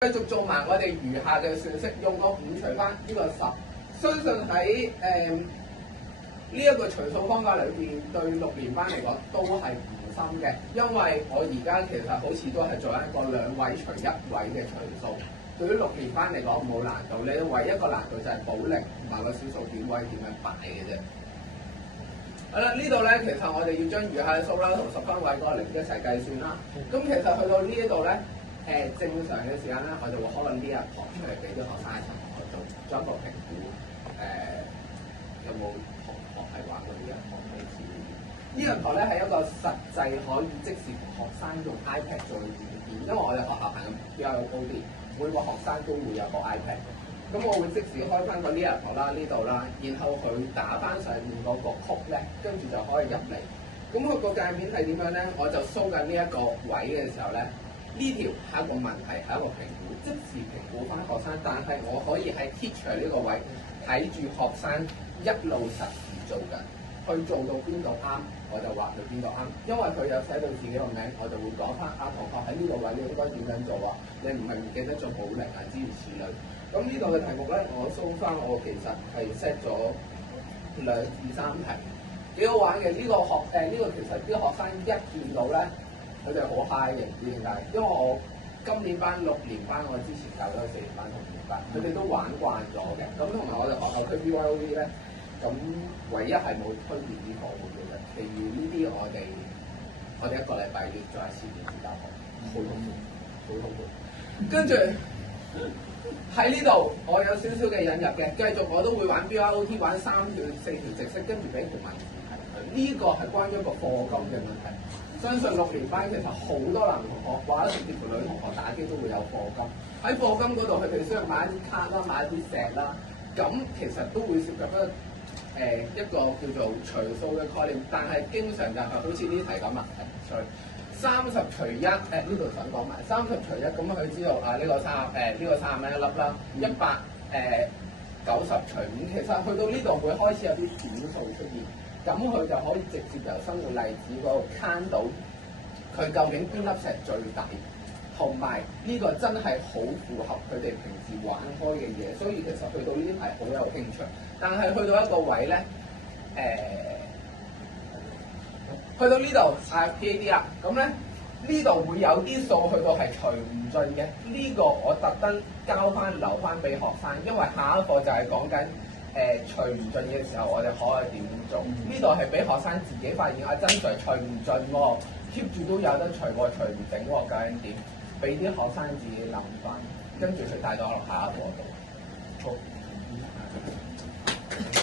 繼續做埋我哋餘下嘅算式，用個5除翻呢個10，相信喺呢一個除數方法裏邊，對6年班嚟講都係唔深嘅，因為我而家其實好似都係做一個2位除1位嘅除數。對於6年班嚟講冇難度，你唯一一個難度就係保零同埋個小數點位點樣擺嘅啫。好啦，呢度咧其實我哋要將餘下嘅數啦同10分位嗰個0一齊計算啦。咁其實去到呢一度咧，正常嘅時間咧，我就會開個呢一堂出嚟俾啲學生一齊去做一個評估。有冇同學係玩過呢一堂嘅試驗？呢一堂咧係一個實際可以即時同學生用 iPad 做嘅演變，因為我哋學校係咁比較高啲，每個學生都會有個 iPad。咁我會即時開翻個呢一堂啦，呢度啦，然後佢打翻上面嗰個曲咧，跟住就可以入嚟。咁佢個界面係點樣咧？我就 show 緊呢一個位嘅時候咧，呢條係一個問題，係一個評估，即時評估翻學生。但係我可以喺 teacher 呢個位睇住學生一路實時做緊，去做到邊度啱，我就畫到邊度啱。因為佢有寫到自己個名，我就會講翻同學喺呢個位你應該點樣做啊？你唔係唔記得做保零啊，諸如此類。咁呢度嘅題目咧，我 show 翻我其實係 set 咗2至3題，幾好玩嘅。呢個其實啲學生一見到咧，佢哋好 high 嘅，唔知點解。因為我今年班6年班，我之前教咗4年班同5年班，佢哋都玩慣咗嘅。咁同埋我哋學校區 BYOV 咧，咁唯一係冇推薦呢課嘅啫，其餘呢啲我哋一個禮拜要做一次電子教學，好痛苦，好痛苦。跟住喺呢度，我有少少嘅引入嘅，繼續我都會玩 BYOT， 玩3條、4條直式，跟住俾條文字題。呢個係關於一個課金嘅問題。相信6年班其實好多男同學或者甚至乎女同學打機都會有課金。喺課金嗰度，佢哋需要買一啲卡啦，買一啲石啦，咁其實都會涉及一個叫做除數嘅概念，但係經常就係好似呢題咁啊，除30除1，呢度想講埋30除1，咁佢知道呢個31粒啦，190除5，其實去到呢度會開始有啲點數出現，咁佢就可以直接由生活例子嗰度攤到佢究竟邊粒石最大，同埋呢個真係好符合佢哋平時玩開嘅嘢，所以其實去到呢題好有興趣。但係去到一個位咧，去到呢度PAD 啦，咁咧呢度會有啲數去到係除唔盡嘅，呢個我特登交翻留翻俾學生，因為下一課就係講緊除唔盡嘅時候，我哋可以點做？呢度係俾學生自己發現真係除唔盡喎，keep 住都有得除喎，除唔整喎，究竟點？俾啲學生自己諗翻，跟住佢帶到落下一課度。好。